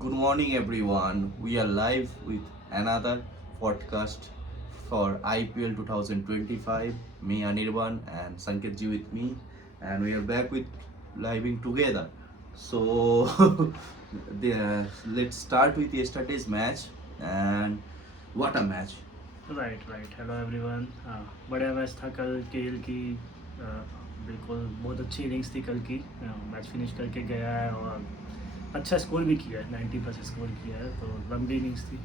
Good morning, everyone. We are live with another podcast for IPL 2025. Me, Anirban, and Sanket ji with me, and we are back with living together. So, let's start with yesterday's match. And what a match! Right hello everyone. बढ़िया match था कल KL की। बिल्कुल बहुत अच्छी innings थी कल की। मैच फिनिश करके गया है और अच्छा स्कोर भी किया है, 90+ स्कोर किया है, तो लंबी इनिंग्स थी।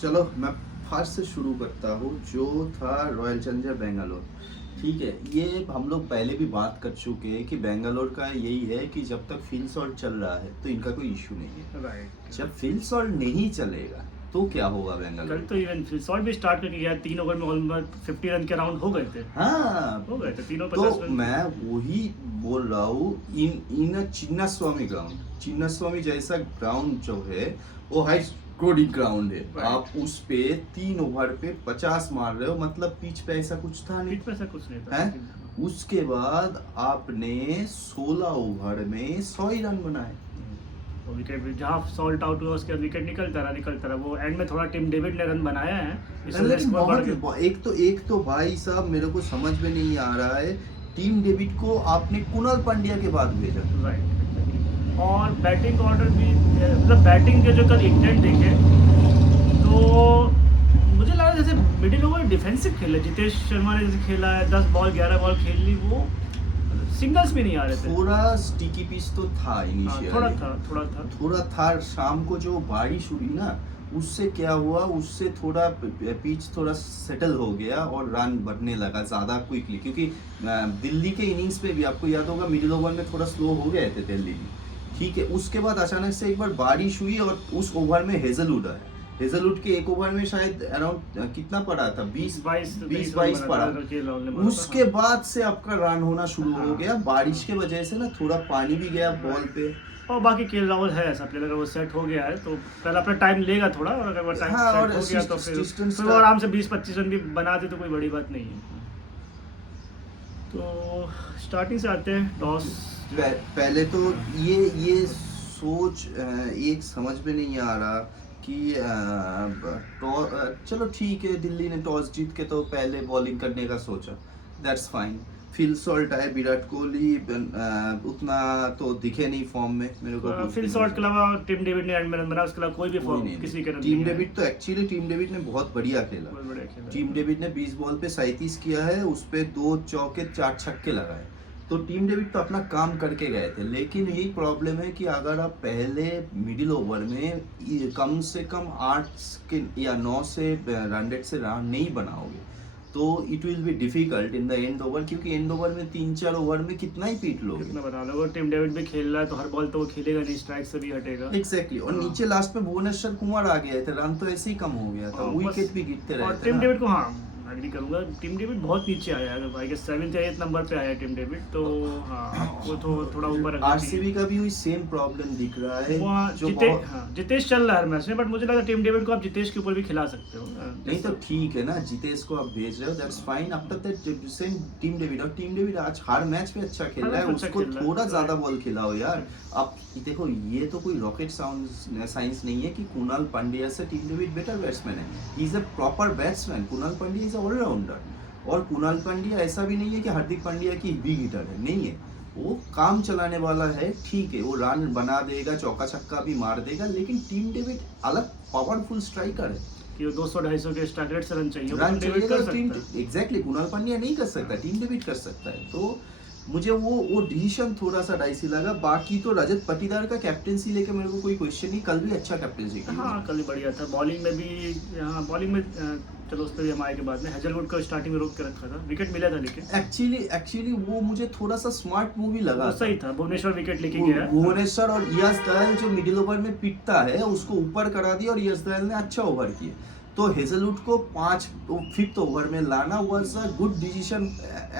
चलो मैं फर्स्ट से शुरू करता हूँ जो था रॉयल चैलेंजर बेंगलोर। ठीक है, ये हम लोग पहले भी बात कर चुके हैं कि बेंगलोर का यही है कि जब तक फील्ड सॉल्ट चल रहा है तो इनका कोई इशू नहीं है। राइट। जब फील्ड सॉल्ट नहीं चलेगा तो क्या होगा कल बेंगलोर तो इवन फिलसॉल्ट भी स्टार्ट करके गया, 3 ओवर में ऑलमोस्ट 50 रन के राउंड हो गए थे। हाँ, हो गए थे तीनों तो 50 रन। मैं वही बोल रहा हूँ। इन चिन्नास्वामी ग्राउंड, चिन्नास्वामी जैसा ग्राउंड जो है वो हाई स्कोरिंग ग्राउंड है। Right. आप उस पे 3 ओवर पे 50 मार रहे हो, मतलब पिच पे ऐसा कुछ था नहीं। पिच पे ऐसा कुछ नहीं था। है? उसके बाद आपने 16 ओवर में 100 ही रन बनाए। वो विकेट भी जहाँ सॉल्ट आउट हुआ उसके बाद विकेट निकलता रहा। वो एंड में थोड़ा टीम डेविड ने रन बनाया है, इसलिए लेकिन स्कोर बढ़ गया। एक तो भाई साहब मेरे को समझ में नहीं आ रहा है, टीम डेविड को आपने कुणाल पांड्या के बाद भेजा। राइट। और बैटिंग ऑर्डर भी, मतलब बैटिंग के जो कल इंटेंट देखे तो मुझे लगा जैसे मिडिल ओवर डिफेंसिव खेला, जितेश शर्मा ने जैसे खेला है, 10 बॉल 11 बॉल खेल ली, वो सिंगल्स भी नहीं आ रहे थे। थोड़ा स्टिकी पिच तो था हाँ, इनिशियली, थोड़ा था। शाम को जो बारिश हुई ना, उससे क्या हुआ, उससे थोड़ा पिच थोड़ा सेटल हो गया और रन बढ़ने लगा ज़्यादा क्विकली। क्योंकि दिल्ली के इनिंग्स पे भी आपको याद होगा मिडिल ओवर में थोड़ा स्लो हो गए थे दिल्ली भी। ठीक है, उसके बाद अचानक से एक बार बारिश हुई और उस ओवर में हेजलवुड आया। हेजलवुड के एक ओवर में शायद अराउंड कितना पड़ा था, 20-22 पड़ा। उसके बाद से आपका रन होना शुरू हो गया। बारिश के वजह से ना थोड़ा पानी भी गया बॉल पे। और बाकी केएल राहुल है ऐसा प्लेयर, अगर वो सेट हो गया है तो पहले अपना टाइम लेगा थोड़ा, और अगर वो टाइम हाँ, सेट और हो गया तो फिर वो आराम से 20-25 रन भी बना दे तो कोई बड़ी बात नहीं है। तो स्टार्टिंग से आते हैं टॉस। पहले तो ये सोच एक समझ में नहीं आ रहा कि चलो ठीक है, दिल्ली ने टॉस जीत के तो पहले बॉलिंग करने का सोचा, दैट्स फाइन। फिल सॉल्ट आए, विराट कोहली उतना तो दिखे नहीं फॉर्म में मेरे को। फिल शॉट के अलावा टीम डेविड ने एंड में रन बना, उसके अलावा कोई भी फॉर्म किसी के रन टीम डेविड तो एक्चुअली टीम डेविड ने बहुत बढ़िया खेला। बहुत बढ़िया खेला। टीम डेविड ने 20 बॉल पे 37 किया है, उस पे 2 चौके 4 छक्के लगाए। तो टीम डेविड तो अपना काम करके गए थे। लेकिन यही प्रॉब्लम है कि अगर आप पहले मिडिल ओवर में कम से कम 8 या 9 से रन रेट से रन नहीं बनाओगे तो it will be difficult in the end over. क्योंकि एंड ओवर में 3-4 ओवर में कितना ही पीट लोगे, कितना बना लोगे। टीम डेविड भी खेल रहा है तो हर बॉल तो वो खेलेगा नहीं, स्ट्राइक से भी हटेगा। एग्जैक्टली। और नीचे लास्ट में भुवनेश्वर कुमार आ गए थे, रन तो ऐसे ही कम हो गया था, विकेट भी गिरते रहे थे। टीम डेविड को हाँ एग्री करूंगा, टीम डेविड बहुत नीचे आया है भाई के 7th या 8th नंबर पे आया टीम डेविड, तो हाँ वो तो थोड़ा ऊपर। आरसीबी का भी वही सेम प्रॉब्लम दिख रहा है। जितेश चल रहा है मैच में, बट मुझे लगा टीम डेविड को आप जितेश के ऊपर भी खिला सकते हो। नहीं तो ठीक है ना, जितेश को आप भेज रहे हो, दैट्स फाइन। अब तक सेम टीम डेविड, और टीम डेविड आज हर मैच में अच्छा खेल रहा है, उसको थोड़ा ज्यादा बॉल खिलाओ यार। अब देखो, ये तो कोई रॉकेट साइंस नहीं है कि कुणाल पांड्या से टीम डेविड बेटर बैट्समैन है। He is a proper batsman. Kunal Pandya is a all rounder. और कुणाल पांड्या ऐसा भी नहीं है कि हार्दिक पांड्या की बिग हिटर है, नहीं है। वो काम चलाने वाला है, ठीक है, वो रन बना देगा, चौका छक्का भी मार देगा। लेकिन टीम डेविड अलग पावरफुल स्ट्राइकर है कि 200-250 के स्ट्राइक रेट से रन चाहिए, रन चाहिए। एग्जैक्टली, कुणाल पांड्या नहीं कर सकता, टीम डेविड कर सकता है। तो मुझे वो डिसीजन थोड़ा सा डाइसी लगा। बाकी तो रजत पाटीदार का कैप्टेंसी लेके मेरे को कोई क्वेश्चन नहीं, कल भी अच्छा कैप्टेंसी किया। हाँ कल भी बढ़िया था। बॉलिंग में भी, हाँ बॉलिंग में चलो उस पर भी हम आए के बाद में हेजलवुड को स्टार्टिंग में रोक के रखा था, विकेट मिला था। लेकिन एक्चुअली वो मुझे थोड़ा सा स्मार्ट मूवी लगा। सही था, भुवनेश्वर विकेट लेके गया। भुवनेश्वर और यश दयाल जो मिडिल ओवर में पिटता है उसको ऊपर करा दिया, और यश दयाल ने अच्छा ओवर किया। तो हेजलवुड को 5th ओवर में लाना was a good decision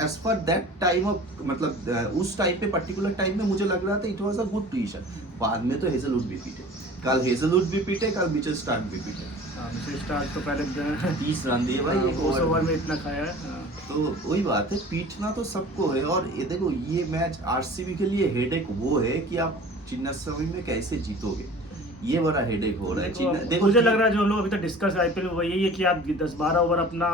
as per that time of, मतलब उस टाइम पे पर्टिकुलर टाइम में मुझे लग रहा था it was a good decision. बाद में तो हेजलवुड भी पीटे, कल हेजलवुड भी पीटे, कल मिचेल स्टार्क भी पीटे। मिचेल स्टार्क तो पहले 30 रन दिए भाई एक ओवर में, इतना खाया है। तो वही बात है, पीटना तो सबको है। और ये देखो, ये मैच आरसीबी के लिए हेडेक वो है कि आप चिन्नास्वामी में कैसे जीतोगे। ये बड़ा हेडेक हो रहा है। देखो मुझे लग रहा है जो हम लोग अभी तक डिस्कस आईपीएल वो यही है कि आप 10-12 ओवर अपना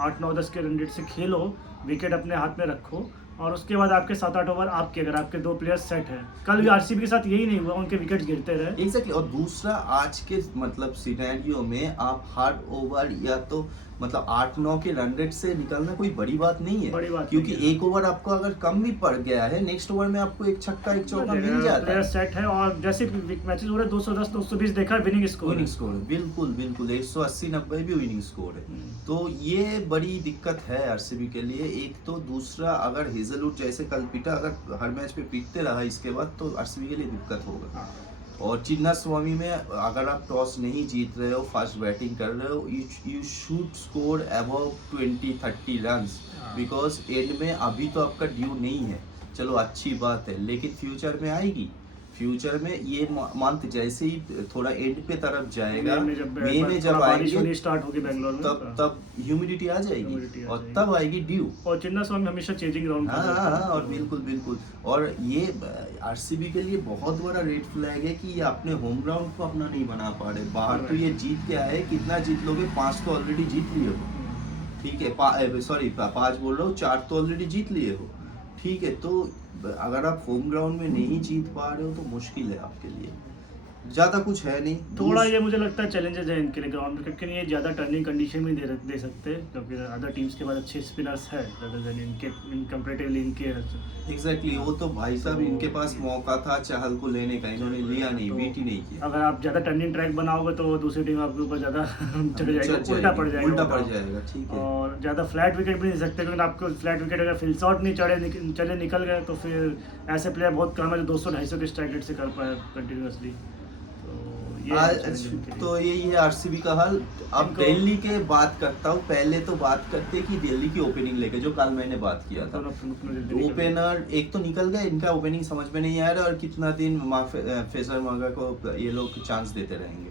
8-9-10 के रन रेट से खेलो, विकेट अपने हाथ में रखो, और उसके बाद आपके 7-8 ओवर आपके, अगर आपके 2 प्लेयर्स सेट हैं। कल भी आरसीबी के साथ यही नहीं हुआ, उनके विकेट गिरते रहे। एग्जैक्टली। और दूसरा आज के मतलब सिनेरियो में आप हर ओवर या तो मतलब 8-9 के रन रेट से निकलना कोई बड़ी बात नहीं है, बड़ी बात क्योंकि नहीं है। एक ओवर आपको अगर कम भी पड़ गया है, नेक्स्ट ओवर में आपको एक छक्का एक चौका मिल जाता है। प्लेयर सेट है, और जैसे मैचेस हो रहे 210-220 देखा है, विनिंग स्कोर है। बिल्कुल बिल्कुल 180-90 भी विनिंग स्कोर है। तो ये बड़ी दिक्कत है आरसीबी के लिए। एक तो दूसरा, अगर हेजलवुड जैसे कल पीटा, अगर हर मैच पे पीटते रहा इसके बाद, तो आरसीबी के लिए दिक्कत होगा। और चिन्नास्वामी में अगर आप टॉस नहीं जीत रहे हो, फास्ट बैटिंग कर रहे हो, you should score above 20-30 runs, because and में अभी तो आपका ड्यू नहीं है। चलो अच्छी बात है, लेकिन फ्यूचर में आएगी। फ्यूचर में ये मंथ जैसे ही थोड़ा एंड पे तरफ जाएगा, मई में जब आएंगे स्टार्ट होगी बैंगलोर में, तब ह्यूमिडिटी आ जाएगी और तब आएगी ड्यू। और चिन्नास्वामी हमेशा चेजिंग राउंड। हाँ, और बिल्कुल। और ये आरसीबी के लिए बहुत बड़ा रेड फ्लैग है कि ये अपने होम ग्राउंड को अपना नहीं बना पा रहे। बाहर तो ये जीत के आए, कितना जीत लोगे? 5 तो ऑलरेडी जीत लिए हो, ठीक है, सॉरी 5 बोल रहा हूँ, 4 तो ऑलरेडी जीत लिए हो, ठीक है। तो अगर आप होम ग्राउंड में नहीं जीत पा रहे हो तो मुश्किल है आपके लिए, ज़्यादा कुछ है नहीं। थोड़ा ये मुझे लगता है चैलेंजेस है इनके लिए ग्राउंड में, क्योंकि ये ज़्यादा टर्निंग कंडीशन भी दे सकते, क्योंकि अदर टीम्स के पास अच्छे स्पिनर्स है इनके कंपैरेटिवली इनके। एग्जैक्टली, वो तो भाई साहब इनके पास मौका था चहल को लेने का, इन्होंने लिया नहीं, बीट ही नहीं किया। अगर आप ज़्यादा टर्निंग ट्रैक बनाओगे तो दूसरी टीम आपके ऊपर ज़्यादा चढ़ जाएगी, उल्टा पड़ जाएगा, ठीक है। और ज़्यादा फ्लैट विकेट भी नहीं सकते, क्योंकि आपको फ्लैट विकेट अगर फिल शॉट नहीं चले निकल गए तो फिर ऐसे प्लेयर बहुत कम है जो 200-250 के स्ट्राइक रेट से कर पाए कंटिन्यूसली। तो यही है आरसीबी का हाल। अब दिल्ली के बात करता हूँ। पहले तो बात करते कि दिल्ली की ओपनिंग लेके, जो कल मैंने बात किया था। ओपनर एक तो निकल गए, इनका ओपनिंग समझ में नहीं आ रहा, और कितना दिन फेजर मागा को ये लोग चांस देते रहेंगे।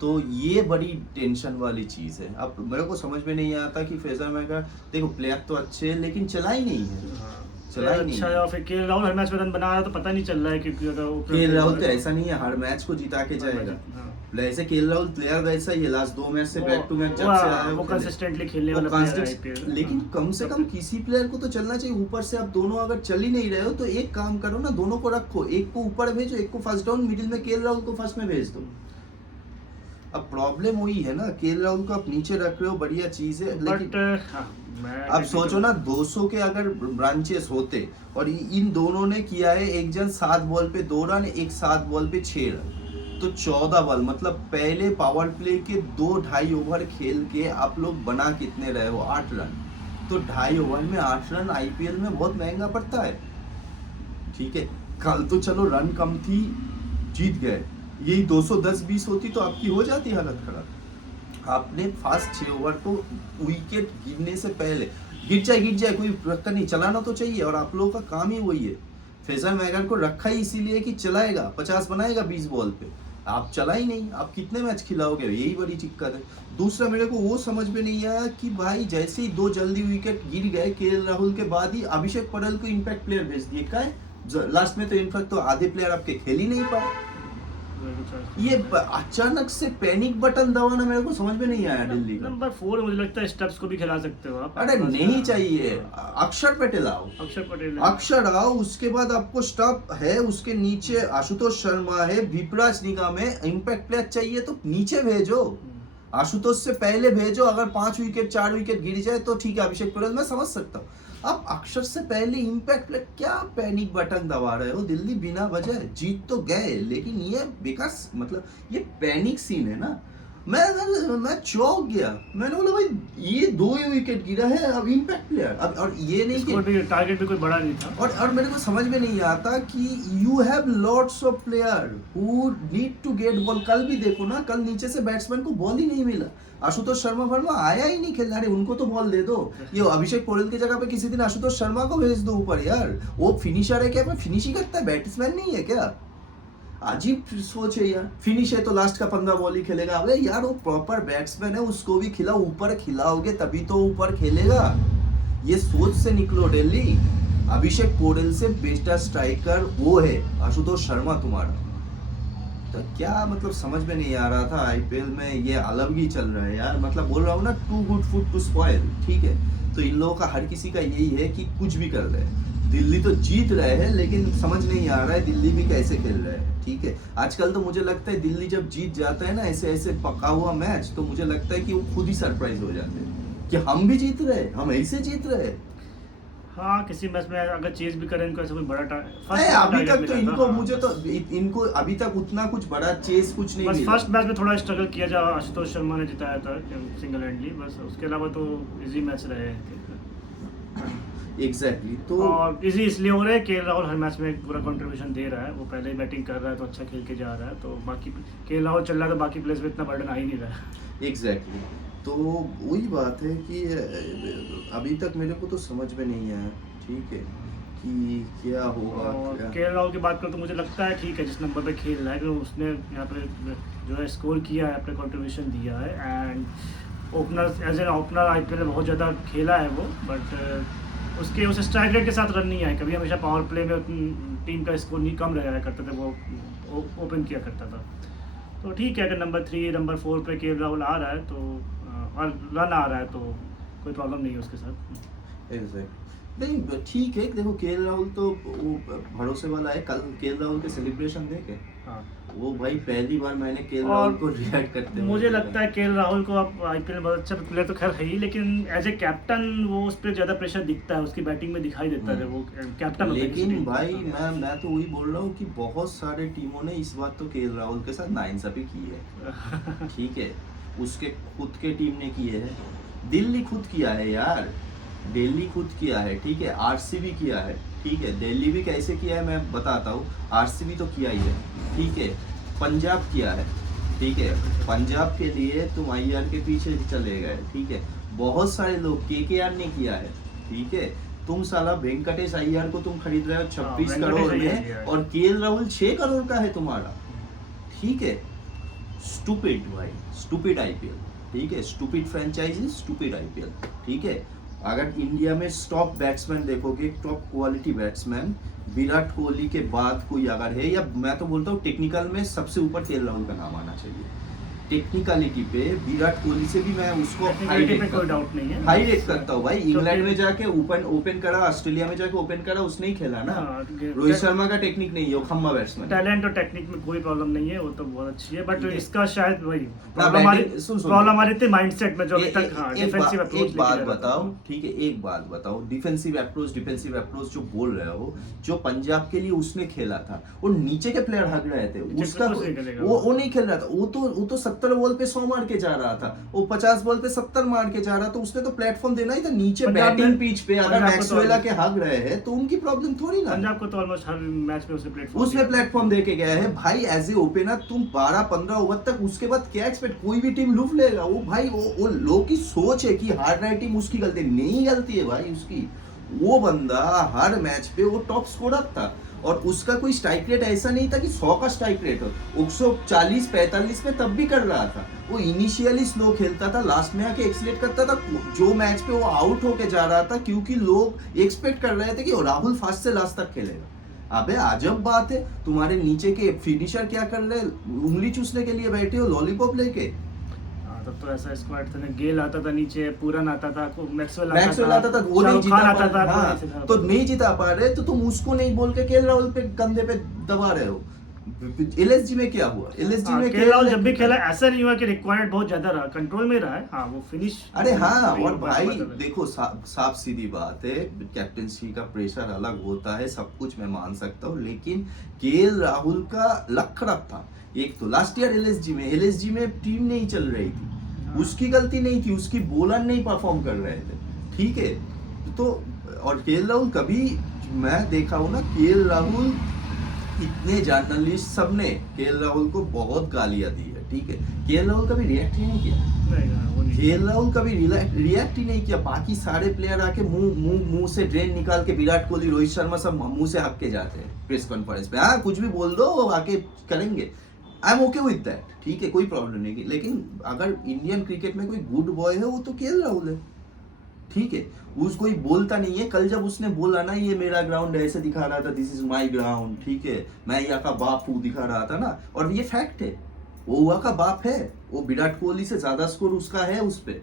तो ये बड़ी टेंशन वाली चीज़ है। अब मेरे को समझ में नहीं आता कि फेजर मागा, देखो प्लेयर तो अच्छे हैं लेकिन चला ही नहीं है, अच्छा है। और फिर केएल राहुल हर मैच में रन बना रहा है तो पता नहीं चल रहा है, क्योंकि अगर केएल राहुल तो ऐसा नहीं है हर मैच को जिता के जाएगा। ऐसे केएल राहुल प्लेयर वैसा ही है, लास्ट 2 मैच से बैक टू बैक जब से आया वो कंसिस्टेंटली खेलने वाला प्लेयर है। लेकिन कम से कम किसी प्लेयर को तो चलना चाहिए। ऊपर से आप दोनों अगर चल ही नहीं रहे हो तो एक काम करो ना, दोनों को रखो, एक को ऊपर भेजो, एक को फर्स्ट डाउन, मिडिल में केएल राहुल को फर्स्ट में भेज दो। अब प्रॉब्लम वही है ना, केएल राहुल को आप नीचे रख रहे हो, बढ़िया चीज है, लेकिन अब सोचो ना 200 के अगर ब्रांचेस होते और इन दोनों ने किया है, एक जन 7 बॉल पे 2 रन, एक 7 बॉल पे 6 रन, तो 14 बॉल, मतलब पहले पावर प्ले के 2-2.5 ओवर खेल के आप लोग बना कितने रहे हो? 8 रन। तो 2.5 ओवर में 8 रन आईपीएल में बहुत महंगा पड़ता है, ठीक है। कल तो चलो रन कम थी, जीत गए, यही 210-20 होती तो आपकी हो जाती हालत खराब। आपने फास्ट 6 ओवर को विकेट गिरने से पहले, गिर जाए कोई रखा नहीं, चलाना तो चाहिए, और आप लोगों का काम ही वही है। फेजर मैगर को रखा ही इसीलिए कि चलाएगा, 50 बनाएगा 20 बॉल पे, आप चला ही नहीं, आप कितने मैच खिलाओगे? यही बड़ी दिक्कत है। दूसरा मेरे को वो समझ में नहीं आया कि भाई जैसे ही 2 जल्दी विकेट गिर गए केएल राहुल के बाद ही अभिषेक पटेल को इम्पैक्ट प्लेयर भेज दिए। क्या है लास्ट में तो इनफैक्ट तो आधे प्लेयर आपके खेल ही नहीं पाए। ये अचानक से पैनिक बटन दबाना मेरे को समझ में नहीं आया दिल्ली का। नंबर 4 मुझे लगता है स्टब्स को भी खिला सकते हो आप। अरे नहीं चाहिए, अक्षर पटेल आओ, अक्षर आओ, उसके बाद आपको स्टॉप है, उसके नीचे आशुतोष शर्मा है, विपराज निगम है, इम्पैक्ट प्लेयर चाहिए तो नीचे भेजो, आशुतोष से पहले भेजो। अगर 5 विकेट 4 विकेट गिर जाए तो ठीक है, अभिषेक पटेल मैं समझ सकता हूँ। अब अक्षर से पहले इम्पैक्ट प्लेयर, क्या पैनिक बटन दबा रहे हो? दिल्ली बिना वजह जीत तो गए, लेकिन ये बेकार, मतलब ये पैनिक सीन है ना। मैं चौंक गया, मैंने बोला भाई ये 2 विकेट गिरा है, अब इम्पैक्ट प्लेयर, अब और ये नहीं कि टारगेट भी कोई बड़ा नहीं था। और मेरे को समझ में नहीं आता कि you have lots of player who need to get ball. कल भी देखो ना, कल नीचे से बैट्समैन को बॉल ही नहीं मिला, आशुतोष शर्मा वर्मा आया ही नहीं खेलने। अरे उनको तो बॉल दे दो, ये अभिषेक पटेल की जगह पे किसी दिन आशुतोष शर्मा को भेज दो ऊपर यार। वो फिनिशर है क्या? फिनिशिंग करता है, बैट्समैन नहीं है क्या? अजीब सोच है यार। फिनिश है तो लास्ट का 15 बॉल ही खेलेगा। अबे यार वो प्रॉपर बैट्समैन है, उसको भी खिलाओ, ऊपर खिलाओगे तभी तो ऊपर खेलेगा। ये सोच से निकलो दिल्ली। अभिषेक पटेल से बेस्ट स्ट्राइकर वो है आशुतोष शर्मा तुम्हारा। तो क्या मतलब समझ में नहीं आ रहा था आईपीएल में, ये अलग ही चल रहा है यार। मतलब बोल रहा हूँ ना, too good food to spoil, ठीक है। तो इन लोगों का हर किसी का यही है कि कुछ भी कर रहे हैं। दिल्ली तो जीत रहे हैं लेकिन समझ नहीं आ रहा है दिल्ली भी कैसे खेल रहे हैं, ठीक है। आजकल तो मुझे लगता है दिल्ली जब जीत जाता है ना ऐसे ऐसे पका हुआ मैच, तो मुझे लगता है कि वो खुद ही सरप्राइज हो जाते हैं कि हम भी जीत रहे हैं, हम ऐसे जीत रहे हैं। हाँ, किसी मैच में अगर चेज भी करें इनको ऐसा कोई बड़ा अभी तक तो इनको मुझे तो इनको अभी तक उतना कुछ बड़ा चेस कुछ नहीं बस मिला। फर्स्ट मैच में थोड़ा स्ट्रगल किया जा, आशुतोष शर्मा ने जिताया था सिंगल हैंडली, बस उसके अलावा तो इजी मैच रहे हैं। एग्जैक्टली तो और इजी इसलिए हो रहा है के राहुल हर मैच में पूरा कंट्रीब्यूशन दे रहा है, वो पहले ही बैटिंग कर रहा है तो अच्छा खेल के जा रहा है, तो बाकी के राहुल चल रहा है तो बाकी प्लेयर्स में इतना बर्डन आ ही नहीं रहा है। एग्जैक्टली तो वही बात है कि अभी तक मेरे को तो समझ में नहीं आया, ठीक है, कि क्या होगा। और क्या के राहुल की बात करूँ तो मुझे लगता है ठीक है जिस नंबर पे खेल रहा है, क्योंकि उसने यहाँ पे जो है स्कोर किया है, अपने कंट्रीब्यूशन दिया है, and opener as an opener IPL में बहुत ज़्यादा खेला है वो, बट उसके उस स्ट्राइक रेट के साथ रन नहीं आए कभी, हमेशा पावर प्ले में टीम का स्कोर नहीं कम रहा करता था, वो ओपन किया करता था। तो ठीक है, अगर नंबर 3 नंबर 4 पे के राहुल आ रहा है तो और रन आ रहा है तो कोई प्रॉब्लम नहीं है उसके साथ। एग्जैक्ट नहीं, ठीक है। देखो के राहुल तो वो भरोसे वाला है। कल के राहुल के सेलिब्रेशन देखे, हाँ, वो भाई पहली बार मैंने के राहुल को रिएक्ट करते हुए मुझे देखा। लगता है के राहुल को अब आईपीएल में बहुत अच्छा प्लेयर तो खैर है ही, लेकिन एज ए कैप्टन वो उस पर ज़्यादा प्रेशर दिखता है, उसकी बैटिंग में दिखाई देता है वो कैप्टन। लेकिन भाई मैं तो वही बोल रहा हूँ कि बहुत सारे टीमों ने इस बात तो के राहुल के साथ नाइंसाफी की है, ठीक है। उसके खुद के टीम ने किए है, दिल्ली खुद किया है यार, दिल्ली खुद किया है, ठीक है। आरसीबी किया है, ठीक है। दिल्ली भी कैसे किया है मैं बताता हूँ, आरसीबी तो किया ही है, ठीक है। पंजाब किया है, ठीक है। पंजाब के लिए तुम आईआर के पीछे चले गए, ठीक है। बहुत सारे लोग केकेआर ने किया है, ठीक है। तुम साला वेंकटेश अय्यर को तुम खरीद रहे हो 26 करोड़ में, और केएल राहुल 6 करोड़ का है तुम्हारा, ठीक है। स्टूपिड भाई, स्टूपिड आईपीएल, ठीक है। स्टूपिड फ्रेंचाइजी, स्टूपिड आईपीएल, ठीक है। अगर इंडिया में टॉप बैट्समैन देखोगे, top quality batsman Virat Kohli के बाद कोई अगर है, या मैं तो बोलता हूँ टेक्निकल में सबसे ऊपर केएल राहुल का नाम आना चाहिए। टेक्निकलिटी पे विराट कोहली से भी मैं उसको हाई रेट करता हूँ भाई। इंग्लैंड में जाके ओपन करा, ऑस्ट्रेलिया में जाके ओपन करा, उसने ही खेला ना। रोहित शर्मा का टेक्निक नहीं है, वो खम्मा बैट्समैन। टैलेंट और टेक्निक में कोई प्रॉब्लम नहीं है, वो तो बहुत अच्छी है, बट इसका शायद वही सुन प्रॉब्लम हमारी थी माइंडसेट में जो अभी तक। हाँ, डिफेंसिव अप्रोच। एक बात बताओ, ठीक है, एक बात बताओ, डिफेंसिव अप्रोच जो बोल रहे हो, जो पंजाब के लिए उसने खेला था, वो नीचे के प्लेयर हग रहे थे, उसका वो नहीं खेल रहा था। वो तो 70 बॉल पे 100 मार के जा रहा था, वो 50 बॉल पे 70 मार के जा रहा था। उसने तो प्लेटफॉर्म देना ही था नीचे बैटिंग पिच पे। अगर मैक्सवेल के हग रहे हैं तो उनकी प्रॉब्लम थोड़ी ना। पंजाब को तो ऑलमोस्ट हर मैच में उसने प्लेटफॉर्म दे के गया है भाई। एज ए ओपनर तुम 12-15 ओवर तक, उसके बाद क्या एक्सपेक्ट, कोई भी टीम लूट लेगा वो भाई। वो लोग की सोच है कि हार रहा है टीम, उसकी गलती नहीं, गलती है भाई उसकी। वो बंदा हर मैच पे वो टॉप स्कोरर था, और उसका कोई स्ट्राइक रेट ऐसा नहीं था कि 100 का स्ट्राइक रेट हो, 140-45 में तब भी कर रहा था। वो इनिशियली स्लो खेलता था, लास्ट में आके एक्सीलेट करता था। जो मैच पे वो आउट होके जा रहा था क्योंकि लोग एक्सपेक्ट कर रहे थे कि राहुल फास्ट से लास्ट तक खेलेगा। अबे अजब बात है, तुम्हारे नीचे के फिनिशर क्या कर रहे, उंगली चूसने के लिए बैठे हो लॉलीपॉप लेके। तब तो ऐसा स्क्वाड था, गेल आता था नीचे, पूरन आता था, मैक्सवेल आता था, वो नहीं जीता तो नहीं जीता पा रहे, तो तुम उसको नहीं बोल के केएल राहुल पे कंधे पे दबा रहे हो। एलएसजी में क्या हुआ? एलएसजी में केएल राहुल जब भी खेला ऐसा नहीं हुआ कि रिक्वायर्ड बहुत ज्यादा रहा, कंट्रोल में रहा है। हाँ, वो फिनिश। अरे हाँ, और भाई देखो साफ सीधी बात है, कैप्टेंसी का प्रेशर अलग होता है, सब कुछ मैं मान सकता हूँ, लेकिन केएल राहुल का लक खराब था। एक तो लास्ट ईयर एलएसजी में टीम नहीं चल रही थी, उसकी गलती नहीं थी, उसकी बॉलर नहीं परफॉर्म कर रहे थे, ठीक है। तो और केएल राहुल कभी, मैं देखा हूँ ना, केएल राहुल इतने जर्नलिस्ट सबने केएल राहुल को बहुत गालियां दी है, ठीक है। केएल राहुल कभी रिएक्ट ही नहीं किया, केएल राहुल कभी रिएक्ट ही नहीं किया। बाकी सारे प्लेयर आके मुंह से ड्रेन निकाल के, विराट कोहली, रोहित शर्मा सब मुंह से हक के जाते हैं प्रेस कॉन्फ्रेंस पे। हाँ, कुछ भी बोल दो, आके करेंगे, I am okay with that, ठीक है, कोई प्रॉब्लम नहीं। लेकिन अगर इंडियन क्रिकेट में कोई गुड बॉय है वो तो केएल राहुल है, ठीक है, उस कोई बोलता नहीं है। कल जब उसने बोला ना ये मेरा ग्राउंड ऐसे दिखा रहा था, दिस इज माय ग्राउंड, ठीक है, मैं यहाँ का बाप हूँ दिखा रहा था ना, और ये फैक्ट है, वो हुआ का बाप है, वो विराट कोहली से ज्यादा स्कोर उसका है उस पे।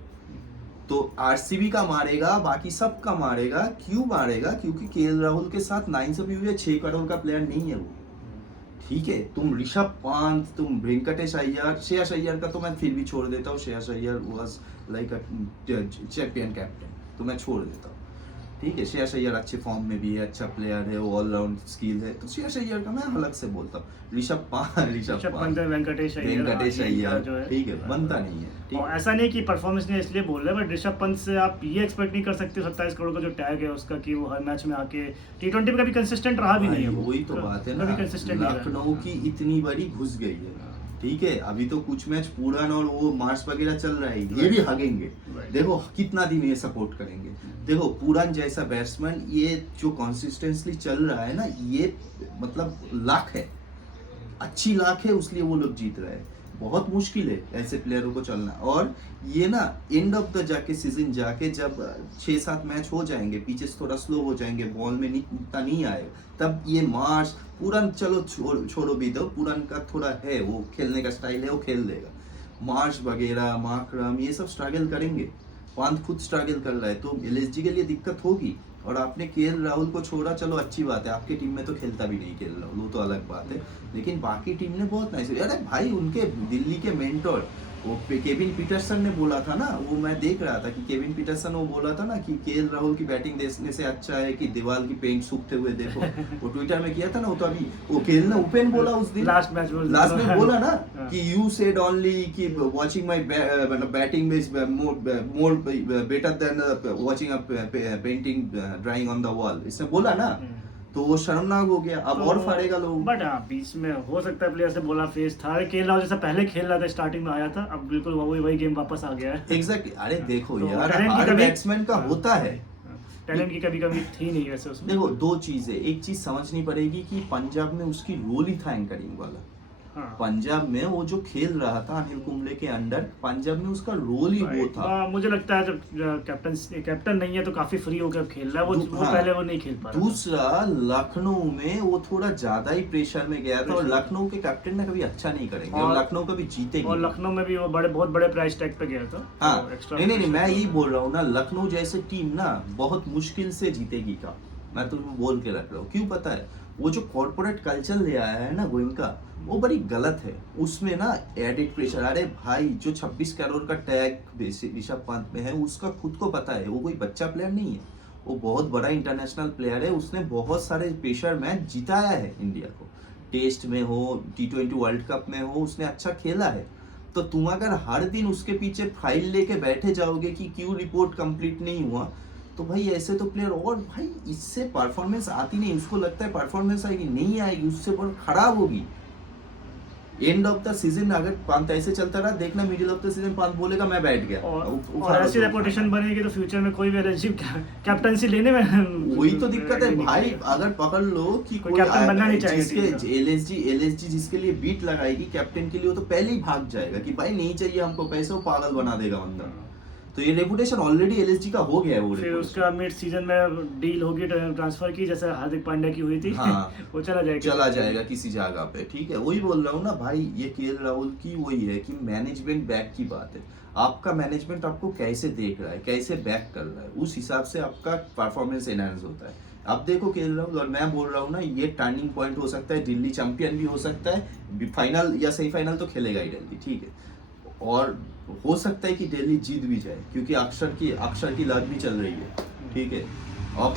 तो आरसीबी का मारेगा, बाकी सब का मारेगा। क्यों मारेगा? क्योंकि केएल राहुल के साथ 9 से भी हुए 6 करोड़ का प्लेयर नहीं है वो, ठीक है। तुम ऋषभ पंत, तुम वेंकटेश अय्यर, श्रेयस अय्यर का तो मैं फिर भी छोड़ देता हूँ, Shreyas Iyer was like a champion captain, तो मैं छोड़ देता हूँ, ठीक है। श्रेयस अय्यर अच्छे फॉर्म में भी है, अच्छा प्लेयर है, वो ऑलराउंड स्किल है, तो श्रेयस अय्यर का मैं अलग से बोलता हूँ। ऋषभ पंत, वेंकटेश वेंकटेश अय्यर, जो है ठीक है, बनता नहीं है, ठीक और है। ऐसा नहीं कि परफॉर्मेंस नहीं इसलिए बोल रहे हैं, बट ऋषभ पंत से आप ये एक्सपेक्ट नहीं कर सकते 27 करोड़ का जो टैग है उसका, कि वो हर मैच में आके T20 में कभी कंसिस्टेंट रहा भी नहीं है वो। वही तो बात है ना, कभी कंसिस्टेंट नहीं रहा। लखनऊ की इतनी बड़ी घुस गई है, ठीक है। अभी तो कुछ मैच पूरन और वो मार्च वगैरह चल रहा है, ये भी हगेंगे, देखो कितना दिन ये सपोर्ट करेंगे। देखो पूरन जैसा बैट्समैन, ये जो कंसिस्टेंटली चल रहा है ना, ये मतलब लाख है, अच्छी लाख है, उसलिए वो लोग जीत रहे हैं। बहुत मुश्किल है ऐसे प्लेयरों को चलना। और ये ना एंड ऑफ द जाके सीजन जाके जब 6-7 मैच हो जाएंगे, पिचेस थोड़ा स्लो हो जाएंगे, बॉल में इतना नहीं आएगा, तब ये मार्च पूरन, चलो छोड़ो भी दो, पूरन का थोड़ा है, वो खेलने का स्टाइल है, वो खेल देगा। मार्च वगैरह, मार्करम, ये सब स्ट्रगल करेंगे। पंत खुद स्ट्रगल कर रहा है, तो एलएसजी के लिए दिक्कत होगी। और आपने केएल राहुल को छोड़ा, चलो अच्छी बात है, आपकी टीम में तो खेलता भी नहीं केएल राहुल, वो तो अलग बात है, लेकिन बाकी टीम ने बहुत नाइस। अरे भाई उनके दिल्ली के मेंटोर वो केविन पीटरसन ने बोला था ना, वो मैं देख रहा था कि केविन पीटरसन वो बोला था ना कि केएल राहुल की बैटिंग देखने से अच्छा है कि दीवार की पेंट सूखते हुए देखो। वो ट्विटर में किया था ना, वो तो अभी वो केएल ने ओपन बोला उस दिन, लास्ट में बोला ना कि यू सेड ओनली कि वाचिंग माय मतलब batting is more better than watching a painting drawing on the wall, इसने बोला ना, तो वो शर्मनाक हो गया। अब और फाड़ेगा लोग। बट हाँ, बीच में हो सकता है प्लेयर से बोला फेस था, केएल राहुल जैसा पहले खेल रहा था, स्टार्टिंग में आया था, अब बिल्कुल वही गेम वापस आ गया है। एग्जैक्टली, अरे देखो तो यार, हर बैट्समैन का होता है, टैलेंट की कभी कभी थी नहीं वैसे उसमें। देखो दो चीजें, एक चीज समझनी पड़ेगी कि पंजाब में उसकी रोल ही था एंकरिंग वाला। हाँ। पंजाब में वो जो खेल रहा था अनिल कुंबले के अंडर, पंजाब में उसका रोल ही वो था। मुझे लगता है जब कैप्टन नहीं है तो काफी फ्री होकर खेल रहा है वो हाँ, पहले वो नहीं खेल पा रहा। दूसरा, लखनऊ में वो थोड़ा ज्यादा ही प्रेशर में गया था, और लखनऊ के कैप्टन ने कभी अच्छा नहीं करेंगे, और लखनऊ कभी जीतेगी। और लखनऊ में भी वो बहुत बड़े प्राइस टैग पे गया था। हाँ, नहीं, मैं यही बोल रहा हूँ ना, लखनऊ जैसे टीम ना बहुत मुश्किल से जीतेगी का, मैं तो बोल के रख रहा हूँ। क्यों पता है? वो जो कॉर्पोरेट कल्चर ले आया है ना गोइंका, वो बड़ी गलत है। उसमें ना एडिड प्रेशर, अरे भाई जो 26 करोड़ का टैग ऋषभ पंत में है, उसका खुद को पता है, वो कोई बच्चा प्लेयर नहीं है, वो बहुत बड़ा इंटरनेशनल प्लेयर है। उसने बहुत सारे प्रेशर मैच जिताया है इंडिया को, टेस्ट में हो, T20 वर्ल्ड कप में हो, उसने अच्छा खेला है। तो तुम अगर हर दिन उसके पीछे फाइल लेके बैठे जाओगे कि क्यों रिपोर्ट कंप्लीट नहीं हुआ, तो भाई ऐसे तो प्लेयर, और भाई इससे परफॉर्मेंस आती नहीं, उसको लगता है परफॉर्मेंस आएगी, नहीं आएगी, उससे बहुत खराब होगी। एंड ऑफ द सीजन अगर पंत ऐसे चलता रहा, देखना middle of the season Pant बोलेगा मैं बैठ गया, और ऐसी रेपुटेशन बनेगी तो फ्यूचर में कोई भी एलएसजी कैप्टनसी लेने में वही तो दिक्कत है भाई। अगर पकड़ लो कि कोई कैप्टन बनना नहीं चाहिए, जिसके एलएसजी जिसके लिए बीट लगाएगी कैप्टन के लिए, वो तो पहले ही भाग जाएगा कि भाई नहीं चाहिए हमको पैसे, वो पागल बना देगा बंदा। तो ये रेपुटेशन ऑलरेडी एलएसजी का हो गया है। वो फिर उसका मिड सीजन में डील होगी ट्रांसफर की, जैसे हार्दिक पांड्या की हुई थी। हाँ, वो चला जाएगा किसी जगह पे, ठीक है। वही बोल रहा हूँ ना भाई, ये केएल राहुल की वही है कि मैनेजमेंट बैक की बात है। आपका मैनेजमेंट आपको कैसे देख रहा है, कैसे बैक कर रहा है, उस हिसाब से आपका परफॉर्मेंस एनहांस होता है। अब देखो केएल राहुल, और मैं बोल रहा हूँ ना, ये टर्निंग पॉइंट हो सकता है, दिल्ली चैंपियन भी हो सकता है, फाइनल या सेमीफाइनल तो खेलेगा ही दिल्ली, ठीक है। और हो सकता है कि दिल्ली जीत भी जाए, क्योंकि अक्षर की लत भी चल रही है, ठीक है। और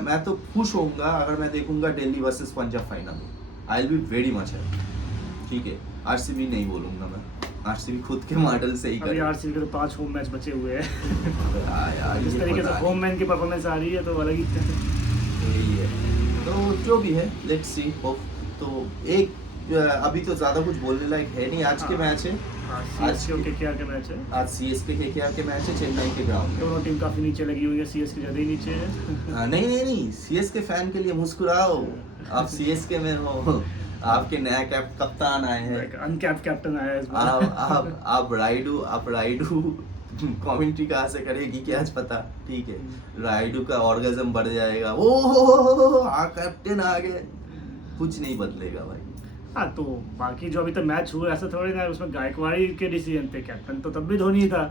मैं तो खुश होऊंगा अगर मैं देखूंगा दिल्ली वर्सेस पंजाब फाइनल हो, I will be very much happy, ठीक है। आरसीबी नहीं बोलूंगा मैं, आरसीबी खुद के मॉडल से ही अभी आरसीबी के तो 5 होम मैच बचे हुए हैं। यार जिस तरीके से होम मैन की परफॉर्मेंस आ रही है तो अलग ही यही है। तो जो भी है, लेट्स सी। तो एक अभी तो ज्यादा कुछ बोलने लायक है नहीं। आज के मैच है, आज केकेआर के मैच है, आज सीएसके केकेआर के मैच है चेन्नई के ग्राउंड में। दोनों टीम काफी नीचे लगी हुई है, सीएसके ज्यादा ही नीचे है। नहीं, सीएसके फैन के लिए मुस्कुराओ, आप सीएसके में हो, आपके नया कप्तान आए हैं, अनकैप्ड कैप्टन आया है इस बार। आप राइडू कमेंट्री कहाँ से करेगी क्या आज पता, ठीक है। राइडू का ऑर्गेजम बढ़ जाएगा, ओ हाँ कैप्टन आ गए, कुछ नहीं बदलेगा भाई। हाँ तो बाकी जो अभी तक मैच हुआ ऐसा थोड़ी ना, उसमें गायकवाड़ के डिसीजन थे, कैप्टन तो तब भी धोनी था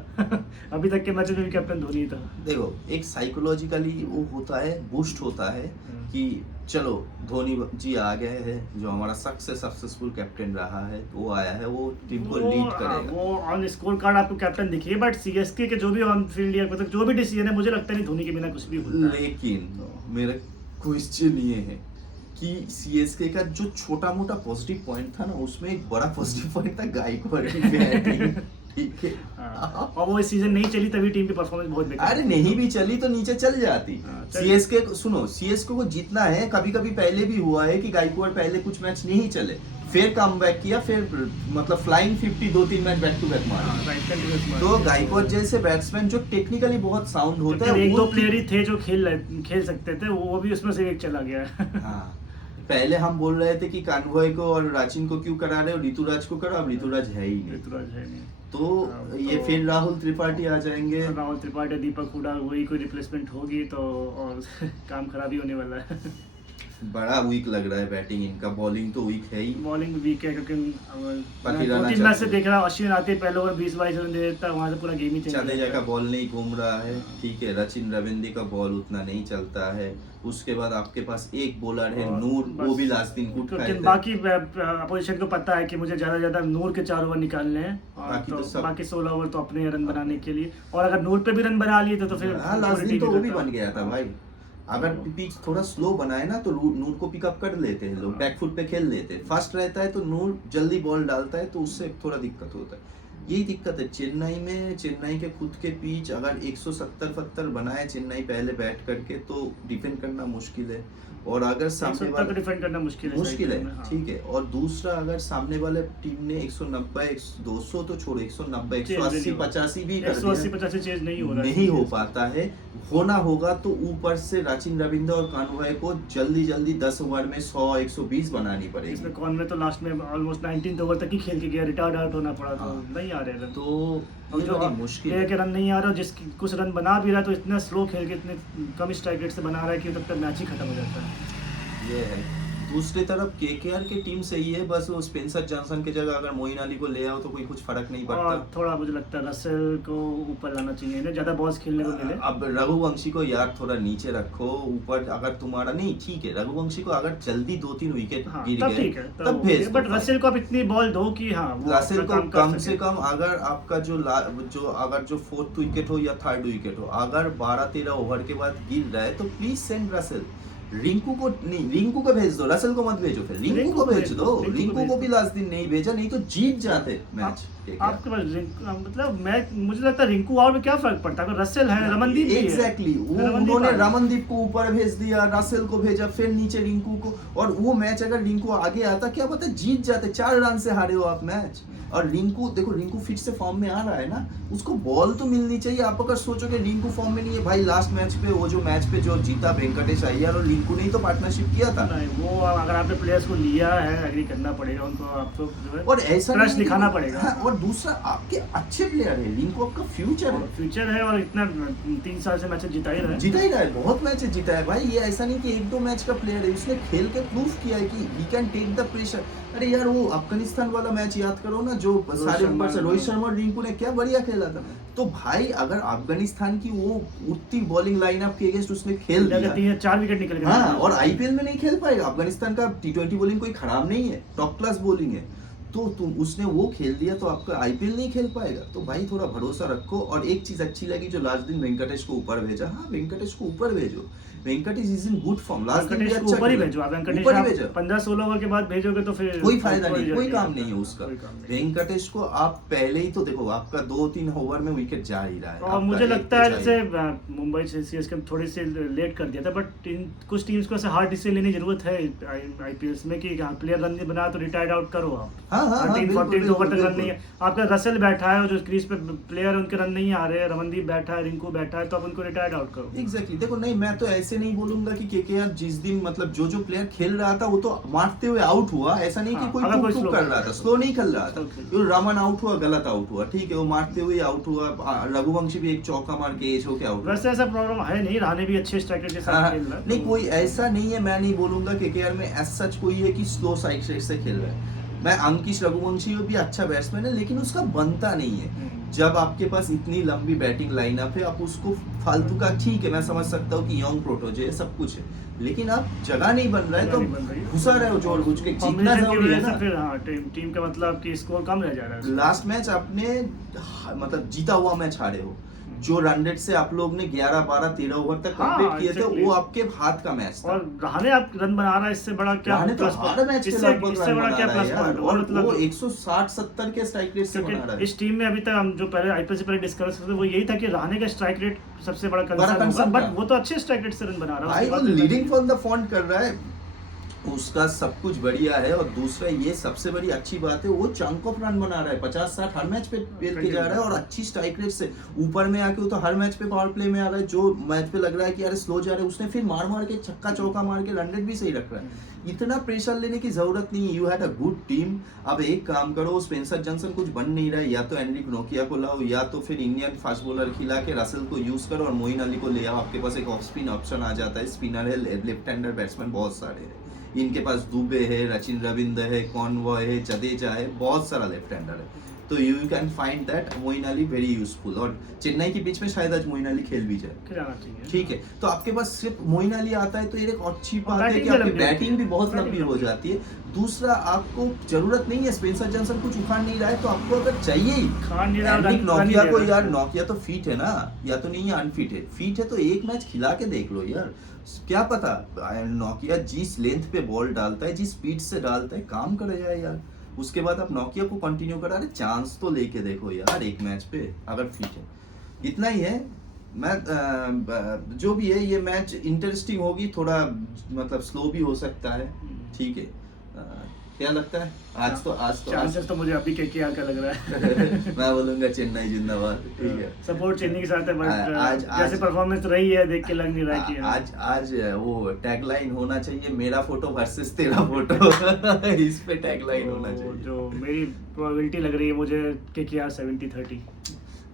अभी तक के मैच में भी कैप्टन धोनी था। देखो एक साइकोलॉजिकली वो होता है, बूस्ट होता है कि चलो धोनी जी आ गए हैं, जो हमारा सबसे सक्सेसफुल कैप्टन रहा है वो आया है, वो टीम को लीड करेगा। वो ऑन स्कोर कार्ड आपको कैप्टन दिखिए, बट सीएसके के जो भी ऑन फील्ड या मतलब जो भी डिसीजन है, मुझे लगता नहीं धोनी के बिना कुछ भी होता है। लेकिन मेरा क्वेश्चन ये है कि सीएसके का जो छोटा मोटा पॉजिटिव पॉइंट था ना, उसमें एक बड़ा पॉजिटिव पॉइंट था गायकवाड़ की बैटिंग, ठीक है। और वो इस सीजन नहीं चली तभी टीम की परफॉर्मेंस बहुत बेकार। अरे नहीं भी चली तो नीचे चल जाती। सीएसके सुनो, सीएसके को जीतना है, कभी कभी पहले भी हुआ है कि गायकवाड़ पहले कुछ मैच नहीं चले, फिर कमबैक किया, फिर मतलब flying 50 2-3 match back to back मारा। तो गायकवाड़ जैसे बैट्समैन जो टेक्निकली बहुत साउंड होता है, एक दो प्लेयर ही थे जो खेल सकते थे, वो भी उसमें से एक चला गया। हाँ, पहले हम बोल रहे थे कि कान्वॉय को और राचिन को क्यों करा रहे हो, ऋतुराज को करो, अब ऋतुराज है ही नहीं। ऋतुराज है नहीं तो ये फिर राहुल त्रिपाठी आ जाएंगे। राहुल त्रिपाठी, दीपक हुडा, वही कोई रिप्लेसमेंट होगी तो और काम खराब ही होने वाला है। बड़ा वीक लग रहा है बैटिंग इनका, बॉलिंग तो वीक है ही। बॉलिंग वीक है क्योंकि बाकी दो तीन मैच से देख रहा, अश्विन आते पहले ओवर 20-22 रन दे देता, वहां से पूरा गेम ही चेंज। जडेजा का बॉल नहीं घूम रहा है, ठीक है। रचिन रविंद्र का बॉल उतना नहीं चलता है। उसके बाद आपके पास एक बॉलर है नूर, वो भी लास्ट दिन कुट खाए थे। बाकी अपोजिशन को पता है कि मुझे ज्यादा नूर के 4 ओवर निकालने हैं, बाकी 16 ओवर तो अपने रन बनाने के लिए, और अगर नूर पे भी रन बना लिए तो फिर लास्ट दिन तो वो भी बन गया था भाई। अगर पिच थोड़ा स्लो बनाए ना तो नूर को पिकअप कर लेते हैं लोग, बैकफुट पे खेल लेते हैं। फास्ट रहता है तो नूर जल्दी बॉल डालता है, तो उससे थोड़ा दिक्कत होता है। यही दिक्कत है चेन्नई में। चेन्नई के खुद के पिच अगर 170-70 बनाए चेन्नई पहले बैट करके, तो डिफेंड करना मुश्किल है। और अगर सामने वाला डिफेंड करना मुश्किल है, हाँ। ठीक है। और दूसरा अगर सामने वाले टीम ने 190 200 तो छोड़ो, 190 180 85 भी कर दिया, 180-85 चेज नहीं हो पाता है। होना होगा तो ऊपर से राचिन रविंद्र और कान्वॉय को जल्दी 10 ओवर में 100-120 बनानी पड़ेगी। इसमें कॉनवे तो लास्ट में ऑलमोस्ट 19th ओवर तक ही खेल के गया, रिटायर्ड आउट होना पड़ा, तो नहीं आ रहे रन। तो जो मुश्किल है के रन नहीं आ रहा, जिसकी कुछ रन बना भी रहा है तो इतना स्लो खेल के इतने कम स्ट्राइक रेट से बना रहा है कि तब तक मैच ही खत्म हो जाता है। ये है। दूसरी तरफ केकेआर की टीम सही है, बस वो स्पेंसर जॉनसन की जगह अगर मोइन अली को ले आओ तो कोई कुछ फर्क नहीं पड़ता। और थोड़ा मुझे लगता है रसेल को ऊपर लाना चाहिए ना, ज्यादा बॉल्स खेलने को मिले। अब रघुवंशी को यार थोड़ा नीचे रखो, ऊपर अगर तुम्हारा नहीं, ठीक है रघुवंशी को अगर जल्दी 2-3 विकेट गिर गए तब भेज, बट रसेल को अब इतनी बॉल दो कि हाँ रसेल को कम से कम अगर आपका जो 4th विकेट हो या 3rd विकेट हो, अगर 12-13 ओवर के बाद गिर रहा है तो प्लीज सेंड रसेल। रिंकू को भेज दो, रसेल को मत भेजो, फिर रिंकू को भेज दो। रिंकू को भी लास्ट दिन नहीं भेजा, नहीं तो जीत जाते मैच। आपके पास मतलब मुझे लगता है रिंकू और में क्या फर्क पड़ता है, अगर रसेल है, रमनदीप भी है। एग्जैक्टली, उन्होंने रमनदीप को ऊपर भेज दिया, रसेल को भेजा, फिर नीचे रिंकू को। और वो मैच अगर रिंकू आगे आता, क्या पता जीत जाते। 4 रन से हारे हो आप मैच। और रिंकू देखो, रिंकू फिट से फॉर्म में आ रहा है ना, उसको बॉल तो मिलनी चाहिए। आप अगर सोचो कि रिंकू फॉर्म में नहीं है, भाई लास्ट मैच पे वो जो मैच पे जो जीता वेंकटेश अय्यर और रिंकू ने तो पार्टनरशिप किया था। नहीं, वो अगर आपने प्लेयर्स को लिया है, एग्री करना पड़ेगा उनको, आपको जो है और ऐसा ट्रस्ट दिखाना पड़ेगा। हाँ, और दूसरा आपके अच्छे प्लेयर है, रिंकू आपका फ्यूचर है और इतना 3 साल से मैच जिता ही रहा है, बहुत मैच जीता है भाई। ये ऐसा नहीं कि 1-2 मैच का प्लेयर है, उसने खेल के प्रूफ किया है कि he can take the pressure. अरे यार वो अफगानिस्तान वाला मैच याद करो ना, जो सारे ऊपर से रोहित शर्मा और रिंकू ने क्या बढ़िया खेला था। तो भाई अगर अफगानिस्तान की वो उतनी बॉलिंग लाइनअप के अगेंस्ट उसने खेल दिया, 4 विकेट निकल गए। हाँ, और आईपीएल में नहीं खेल पाएगा। अफगानिस्तान का T20 बॉलिंग कोई खराब नहीं है, टॉप क्लास बॉलिंग है। तो उसने वो खेल दिया तो आपका आईपीएल नहीं खेल पाएगा। तो भाई थोड़ा भरोसा रखो। और एक चीज अच्छी लगी जो लास्ट दिन वेंकटेश को ऊपर भेजा। हाँ, वेंकटेश को ऊपर भेजो, Venkatesh is in good form. Last दिन भी अच्छा ऊपर ही भेजो। वेंकटेश 15-16 ओवर के बाद भेजोगे तो फिर कोई फायदा नहीं, कोई काम नहीं है उसका। वेंकटेश को आप पहले ही तो देखो, आपका 2-3 ओवर में विकेट जा ही रहा है। और मुझे लगता है जैसे मुंबई सीएसके थोड़ी सी लेट कर दिया था, बट कुछ टीम्स को ऐसे हार्ड डिसीजन लेने की जरूरत है आईपीएल में कि प्लेयर रन नहीं बना तो रिटायर्ड आउट करो आप। हाँ, 13-14 बिल्कुल, ओवर तक रन बिल्कुल। नहीं है। आपका रसेल बैठा है, जो क्रीज पे प्लेयर उनके रन नहीं आ रहे हैं, रमनदीप बैठा है, रिंकू बैठा है, तो आप उनको रिटायर्ड आउट करो। एग्जैक्टली देखो, नहीं मैं तो ऐसे नहीं बोलूंगा कि केकेआर जिस दिन मतलब जो प्लेयर खेल रहा था वो तो मारते हुए आउट हुआ, ऐसा नहीं कि हाँ, कोई अगर कोई टुक slow कर रहा खेल था, स्लो नहीं खेल रहा था। slow खेल जो रमन आउट हुआ, गलत आउट हुआ, ठीक है, वो मारते हुए आउट हुआ। रघुवंशी भी एक चौका मार के एज होके आउट हुआ। वैसे ऐसा प्रॉब्लम है नहीं, रहाणे भी अच्छे स्ट्राइकर के साथ हाँ, खेल रहा है। नहीं तो- कोई ऐसा नहीं है, मैं नहीं बोलूंगा केकेआर में एज सच कोई है कि स्लो साइड से खेल रहा है। मैं अंकिश रघुवंशी भी अच्छा बैट्समैन है, लेकिन उसका बनता नहीं है। जब आपके पास इतनी लंबी बैटिंग लाइनअप है, आप उसको फालतू का, ठीक है मैं समझ सकता हूँ कि यंग प्रोटोजे है, सब कुछ है, लेकिन आप जगह नहीं बन रहा है जगह नहीं बन रही तो है। घुसा रहे हो जोड़ बुझ के, जीतना कॉम्बिनेशन की जरूरी है वजह से ना। फिर हाँ, टीम का मतलब कि स्कोर कम रह जा रहा है। लास्ट मैच आपने मतलब जीता हुआ मैच हारे हो, जो रन रेट से आप लोग ने 11, 12, 13 ओवर तक हाँ, कंप्लीट किए थे, exactly। वो आपके हाथ का मैच था। और रहाणे आप रन बना रहा है, इससे बड़ा क्या रहाणे तो प्लस हर मैच के लगभग इससे रन बड़ा बना क्या रहा है प्लस यार, पॉइंट और मतलब वो 160-70 के स्ट्राइक रेट से बना रहा क्योंकि है। इस टीम में अभी तक हम जो पहले आईपीएल से पहले डिस्कस करते थे वो यही था कि रहाणे का स्ट्राइक रेट सबसे बड़ा कंसर्न होगा, concern बट था। वो तो अच्छे स्ट्राइक रेट से रन बना रहा है। भाई उसके वो बाद लीडिंग फ्रॉम द फ्रंट कर रहा है, उसका सब कुछ बढ़िया है। और दूसरा ये सबसे बड़ी अच्छी बात है, वो चंक ऑफ रन बना रहा है, 50-60 हर मैच पे पेल के जा रहा है, और अच्छी स्ट्राइक रेट से ऊपर में आके वो तो हर मैच पे पावर प्ले में आ रहा है। जो मैच पे लग रहा है कि यार स्लो जा रहा है, उसने फिर मार के छक्का चौका मार के रन रेट भी सही रख रहा है। इतना प्रेशर लेने की जरूरत नहीं है। You had a good team. अब एक काम करो, स्पेंसर जॉनसन कुछ बन नहीं रहा है, या तो एनरिक नोकिया को लाओ, या तो फिर इंडियन फास्ट बॉलर खिला के रसेल को यूज करो, और मोइन अली को ले आओ। आपके पास एक ऑफ स्पिन ऑप्शन आ जाता है, स्पिनर है, लेफ्ट हैंडर बैट्समैन बहुत सारे हैं इनके पास, दुबे है, रचिन रविंद्र है, कॉनवॉय है, जडेजा है, बहुत सारा लेफ्ट हैंडर है। तो you can find that Moeen Ali very useful. और चेन्नई के बीच में शायद आज मोइन अली खेल भी जाए, खिलाना चाहिए। ठीक है। तो आपके पास सिर्फ मोइन अली आता है तो ये एक अच्छी बात है बैटिंग कि भी आपकी लंबी बैटिंग होती भी है। बहुत बैटिंग लंबी हो लंबी जाती है। दूसरा, आपको जरूरत नहीं है, स्पेंसर जॉनसन कुछ उखाड़ नहीं रहा है, तो आपको अगर चाहिए ही खान नहीं रहा, एंड्रिक रन नोकिया नहीं को, दे रहा यार है। नोकिया तो फिट है ना, या तो नहीं है अनफिट है, फिट है तो एक मैच खिला के देख लो यार, क्या पता नोकिया जिस लेंथ पे बॉल डालता है, जिस स्पीड से डालता है, काम कर जाए यार। उसके बाद आप नोकिया को कंटिन्यू करा रहे, चांस तो लेके देखो यार एक मैच पे, अगर फिट है। इतना ही है। मैं जो भी है, ये मैच इंटरेस्टिंग होगी, थोड़ा मतलब स्लो भी हो सकता है, ठीक है। क्या लगता है आज तो चांसेस तो मुझे अभी केकेआर का लग रहा है। मैं बोलूंगा चेन्नई जिंदाबाद, ठीक है। सपोर्ट चेन्नई के साथ है, बट आज जैसे परफॉर्मेंस रही है देख के लग नहीं रहा है कि आज वो टैगलाइन होना चाहिए, मेरा फोटो वर्सेस तेरा फोटो। इस पे टैगलाइन होना तो चाहिए। जो मेरी प्रोबेबिलिटी लग रही है मुझे केकेआर 70-30।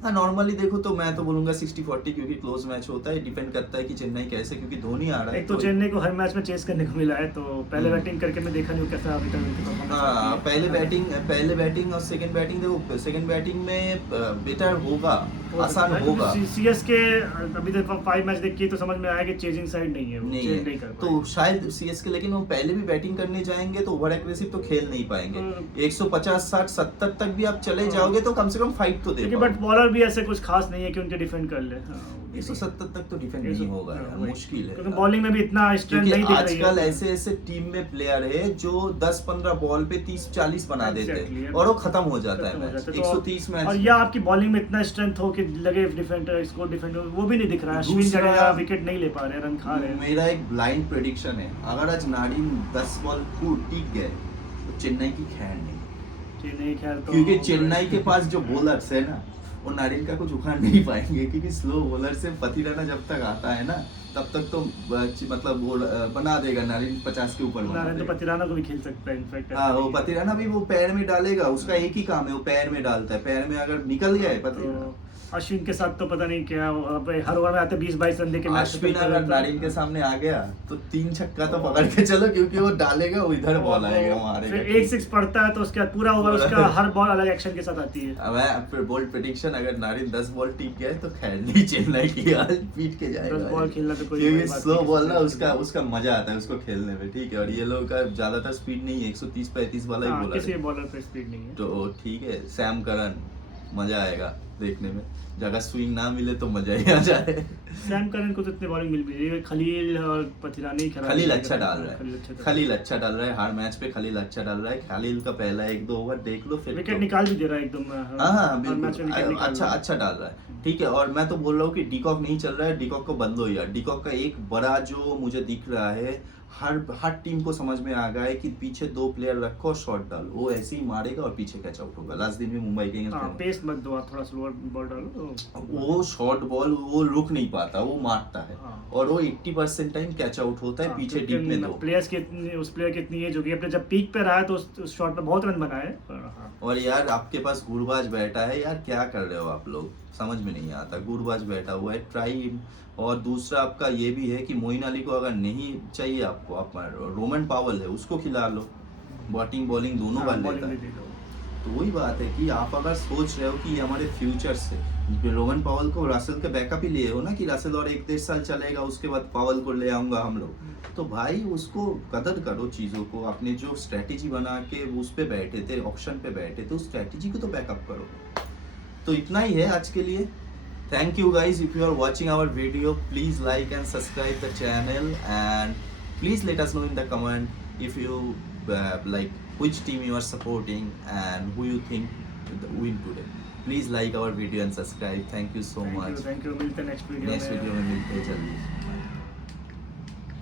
हाँ, नॉर्मली देखो तो मैं तो बोलूंगा 60-40, क्योंकि क्लोज मैच होता है, डिपेंड करता है कि चेन्नई कैसे, क्योंकि धोनी आ रहा है। एक तो चेन्नई को हर मैच में चेस करने को मिला है, तो पहले बैटिंग करके मैं देखा नहीं हूँ कैसा अभी तक उनकी performance हाँ, रहती है। पहले बैटिंग और सेकंड बैटिंग, देखो सेकंड बैटिंग में बेटर होगा, आसान होगा। सीएस के अभी तक 5 मैच देख के तो समझ में आया कि चेजिंग साइड नहीं है, वो नहीं चेज है नहीं कर तो पाए। शायद सीएसके, लेकिन वो पहले भी बैटिंग करने जाएंगे तो ओवर एग्रेसिव तो खेल नहीं पाएंगे। 150, 60, 70 तक भी आप चले जाओगे तो कम से कम फाइट तो दे लेकिन पाओगे। बट बॉलर भी ऐसे कुछ खास नहीं है कि उनके डिफेंड कर ले। 170 तक तो डिफेंड नहीं होगा यार, मुश्किल है। क्योंकि बॉलिंग में भी इतना स्ट्रेंथ क्योंकि नहीं दिख रही है। आजकल ऐसे टीम में प्लेयर है जो 10-15 बॉल पे 30-40 बना देते Exactly, हैं, और वो खत्म हो जाता है खत्म हो मैच। जाता है। 130 मैच। और या आपकी बॉलिंग में इतना स्ट्रेंथ हो कि लगे डिफेंडर इसको डिफेंडर, वो भी नहीं दिख रहा है। अश्विन दूसरा- जडेजा विकेट नहीं ले पा रहे, रन खा रहे हैं। मेरा एक ब्लाइंड प्रेडिक्शन है, अगर आज नारिन 10 बॉल टिक गए तो चेन्नई की खैर नहीं, चेन्नई खैर तो क्योंकि चेन्नई के पास जो बॉलर्स है ना, वो नारिन का कुछ उखाड़ नहीं पाएंगे, क्योंकि स्लो बॉलर से पतिराना जब तक आता है ना, तब तक तो मतलब वो बना देगा नारिन, 50 के ऊपर बना नारायण तो देगा। पतिराना को भी खेल सकता है इनफैक्ट। हाँ, वो पतिराना भी वो पैर में डालेगा, उसका एक ही काम है, वो पैर में डालता है, पैर में अगर निकल गया है पतिराना। तो अश्विन के साथ तो पता नहीं क्या हर ओवर में आते 20-22 रन देके मैच अश्विन अगर नारिन के सामने आ गया तो 3 छक्का तो पकड़ के चलो, क्योंकि वो डालेगा, वो इधर बॉल आएगा, मारेगा। फिर 1 6 पड़ता है तो उसके बाद पूरा ओवर उसका हर बॉल अलग एक्शन के साथ आती है। अब मैं फिर बोल्ड प्रेडिक्शन, अगर नारिन 10 बॉल टिक गए तो खैर नहीं, चेन्नई की आज पीट के जाएगा। 10 बॉल खेलना तो कोई क्योंकि बड़ी बात स्लो नहीं, बॉल ना किसी उसका मजा आता है उसको खेलने में, ठीक है। और ये लोग का ज्यादातर स्पीड नहीं है, 130-35 वाला ही बॉलर किसी है, बॉलर पे स्पीड नहीं है। तो ठीक है। सैम करन, मजा आएगा देखने में, जगह स्विंग ना मिले तो मजा ही आ जाए। सैम करन को तो इतने बॉलिंग मिल भी रही है, खलील और पतिरानी ही खराब खलील नहीं अच्छा कर डाल रहे रहा हैं। है, खलील अच्छा डाल रहा है, हर मैच पे खलील अच्छा डाल रहा है। खलील का पहला 1-2 ओवर देख लो, फिर विकेट तो- निकाल भी दे रहा है एकदम। हाँ हर मैच में बिल्कुल, विकेट निकाल अच्छा रहा है। अच्छा डाल रहा है, ठीक है। और मैं तो बोल रहा हूँ कि डिकॉक नहीं चल रहा है, डिकॉक को बदलो यार। डिकॉक का एक बड़ा जो मुझे दिख रहा है हर टीम को समझ में आ गया है कि पीछे 2 प्लेयर रखो और शॉट डालो, वो ऐसे ही मारेगा और पीछे कैच आउट होगा। लास्ट दिन में मुंबई के हाँ अगेंस्ट पेस मत दो, आप थोड़ा स्लोअर बॉल डालो तो वो शॉर्ट बॉल वो रुक नहीं पाता, वो मारता है हाँ। और वो 80% टाइम कैच आउट होता है हाँ, पीछे क्योंकि डीप में दो। प्लेयर्स की इतनी, उस प्लेयर की इतनी एज हो गई, अपने जब पीक पे रहा है तो उस शॉट पे बहुत रन बनाए पर हाँ। और यार आपके पास गुरबाज बैठा है यार, क्या कर रहे हो आप लोग, समझ में नहीं आता। गुरबाज बैठा हुआ है, ट्राई। और दूसरा आपका ये भी है कि मोइन अली को अगर नहीं चाहिए आपको, आप रोमन पावल है उसको खिला लो, बैटिंग बॉलिंग दोनों कर लेता बॉलिंग भी है। दे दो। तो वही बात है कि आप अगर सोच रहे हो कि ये हमारे फ्यूचर से रोमन पावल को रसेल के बैकअप ही लिए हो ना, कि रसेल और 1-1.5 साल चलेगा उसके बाद पावल को ले आऊंगा हम लोग, तो भाई उसको कदर करो चीज़ों को। आपने जो स्ट्रेटेजी बना के उस पे बैठे थे, ऑप्शन पे बैठे थे, उस स्ट्रेटेजी को तो बैकअप करो। तो इतना ही है आज के लिए। Thank you guys. If you are watching our video, please like and subscribe the channel, and please let us know in the comment if you like which team you are supporting and who you think will win today. Please like our video and subscribe. Thank you so much. Thank you, मिलते हैं next video next video में मिलते हैं जल्दी।